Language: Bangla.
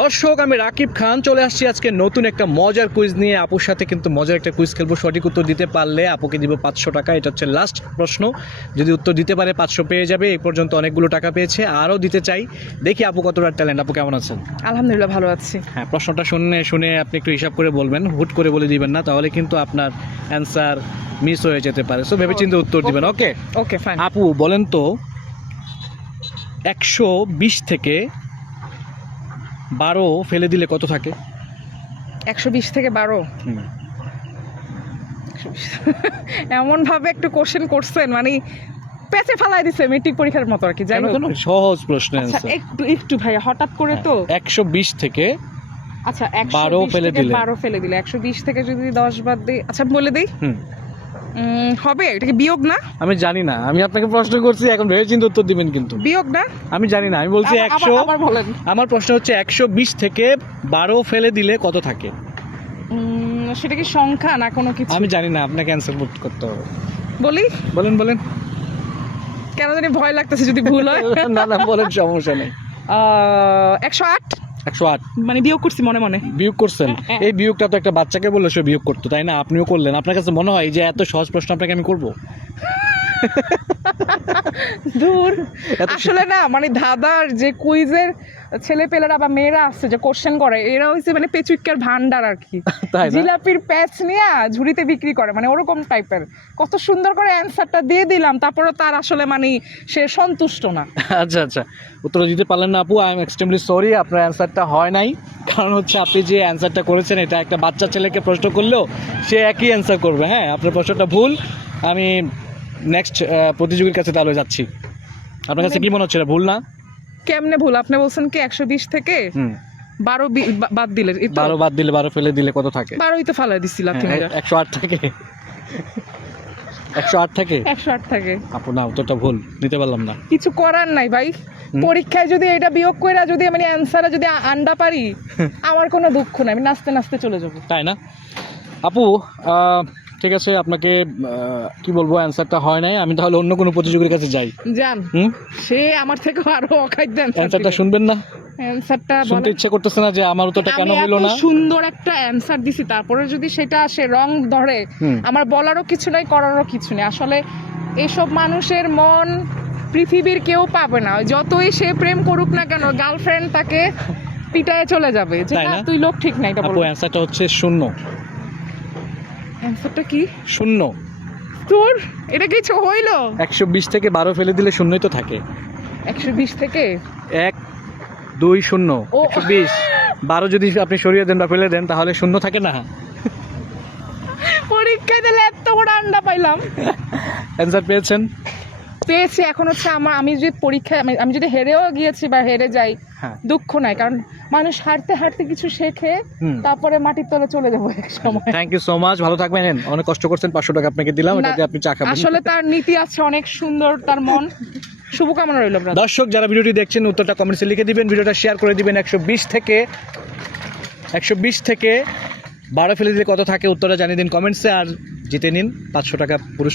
দর্শক, আমি রাকিব খান চলে আসছি আজকে নতুন একটা মজার কুইজ নিয়ে। আপুর সাথে কিন্তু মজার একটা কুইজ খেলবো। সঠিক উত্তর দিতে পারলে আপুকে দিব 500 টাকা। এটা হচ্ছে লাস্ট প্রশ্ন। যদি উত্তর দিতে পারে 500 পেয়ে যাবে। এই পর্যন্ত অনেকগুলো টাকা পেয়েছে, আরও দিতে চাই। দেখি আপু কতটা ট্যালেন্ট। আপু কেমন আছেন? আলহামদুলিল্লাহ ভালো আছি। হ্যাঁ, প্রশ্নটা শুনে আপনি একটু হিসাব করে বলবেন, হুট করে বলে দিবেন না, তাহলে কিন্তু আপনার অ্যান্সার মিস হয়ে যেতে পারে। সো ভেবেচিন্তে উত্তর দিবেন। ওকে ওকে ফাইন। আপু বলেন তো, 120 থেকে 12 ফেলে দিলে কত থাকে? 120 থেকে 12 এমন ভাবে একটু কোশ্চেন করছেন, মানে পেঁচে ফালাই দিছে মেট্রিক পরীক্ষার মতো আর কি। যাই হোক, সহজ প্রশ্ন। আচ্ছা একটু ভাইয়া হঠাৎ করে তো 120 থেকে আচ্ছা 12 ফেলে দিলে 12 ফেলে দিলে 120 থেকে যদি 10 বাদ দিই, আচ্ছা বলে দিই হবে এটা কি বিয়োগ না? আমি জানি না, আমি আপনাকে প্রশ্ন করছি, এখন ভেবেচিন্তে উত্তর দিবেন কিন্তু। বিয়োগ না? আমি জানি না, আমি বলছি 100। আবার বলেন। আমার প্রশ্ন হচ্ছে 120 থেকে 12 ফেলে দিলে কত থাকে? সেটা কি সংখ্যা না কোনো কিছু? আমি জানি না, আপনাকে অ্যানসার করতে হবে। বলি? বলেন। কেন জানি ভয় লাগতেছে যদি ভুল হয়। না বলেন, সমস্যা নেই। 108। 108 মানে বিয়োগ করছি মনে মনে। বিয়োগ করছেন? এই বিয়োগটা তো একটা বাচ্চাকে বললে সে বিয়োগ করতো, তাই না? আপনিও করলেন। আপনার কাছে মনে হয় যে এত সহজ প্রশ্ন আপনাকে আমি করবো? দূর, আসলে না, মানে দাদার যে কুইজের ছেলেপেলেরা বা মেয়েরা আছে যে কোশ্চেন করে, এরা হচ্ছে মানে পেচুইক্কার ভান্ডার আর কি। তাই না? জিলাপির প্যাচ নিয়ে ঝুড়িতে বিক্রি করে, মানে ওরকম টাইপের। কত সুন্দর করে অ্যান্সারটা দিয়ে দিলাম, তারপরে তার আসলে মানে সে সন্তুষ্ট না। আচ্ছা, উত্তর দিতে পারলেন না আপু। আই এম এক্সট্রিমলি সরি, আপনার অ্যান্সারটা হয় নাই। কারণ হচ্ছে আপনি যে অ্যান্সারটা করেছেন, এটা একটা বাচ্চা ছেলেকে প্রশ্ন করলেও সে একই অ্যান্সার করবে। হ্যাঁ, আপনার প্রশ্নটা ভুল। আমি নেক্সট প্রতিযোগীর কাছে তাহলে যাচ্ছি। আপনার কাছে কি মনে হচ্ছে, এটা ভুল না? কেমনে ভুল? আপনি বলছেন কি 120 থেকে 12 বাদ দিলে, 12 বাদ দিলে, 12 ফেলে দিলে কত থাকে? 12ই তো ফালাই দিছিল। 108 থাকে। 108 থাকে। 108 থাকে। আপু না, উত্তরটা ভুল, নিতে পারলাম না। কিছু করার নাই ভাই। পরীক্ষায় যদি এটা বিয়োগ কইরা যদি আমি অ্যানসারে যদি আন্ডা পারি, আমার কোনো দুঃখ নাই, আমি নাচতে নাচতে চলে যাব। তাই না আপু? ঠিক আছে, আপনাকে কি বলবো, অ্যানসারটা হয় নাই। আমি তাহলে অন্য কোনো প্রতিযোগীর কাছে যাই। জান, সে আমার থেকে আরো অখাদ্য অ্যানসারটা শুনবেন না? অ্যানসারটা শুনতে ইচ্ছে করতেছে না যে আমার উত্তরটা কেন হলো না? সুন্দর একটা অ্যানসার দিছি, তারপরে যদি সেটা সে রং ধরে, আমার বলারও কিছু নাই, করারও কিছু নেই। আসলে এসব মানুষের মন পৃথিবীর কেউ পাবে না। যতই সে প্রেম করুক না কেন, গার্লফ্রেন্ড তাকে পিটায় চলে যাবে যে তুই লোক ঠিক নাই। এটা বলো। অ্যানসারটা হচ্ছে শূন্য। অ্যানসারটা কি? শূন্য। তোর এটা কিছু হইলো? 120 থেকে 12 ফেলে দিলে শূন্যই তো থাকে। 120 থেকে 1 2 0 120 12 যদি আপনি সরিয়ে দেন বা ফেলে দেন, তাহলে শূন্য থাকে না। পরীক্ষায় দিলে এত বড় আন্ডা পাইলাম। অ্যানসার পেয়েছেন? পেয়েছি। এখন হচ্ছে আমি যদি পরীক্ষায় আমি যদি হেরেও গিয়েছি বা হেরে যাই, দুঃখ নাই, কারণ মানুষ হারতে হারতে কিছু শেখে, তারপরে মাটির তলে চলে যাবো এক সময়। থ্যাংক ইউ সো মাচ, ভালো থাকবেন। অনেক কষ্ট করছেন, 500 টাকা আপনাকে দিলাম, এটা দিয়ে আপনি চা খাবেন। আসলে তার নীতি আছে, অনেক সুন্দর তার মন। শুভকামনা রইল। দর্শক, যারা ভিডিওটি দেখছেন, উত্তরটা কমেন্টসে লিখে দিবেন, ভিডিওটা শেয়ার করে দিবেন। 120 থেকে 12 ফেলে দিলে কত থাকে, উত্তরটা জানিয়ে দিন কমেন্টসে, আর জিতে নিন 500 টাকা পুরস্কার।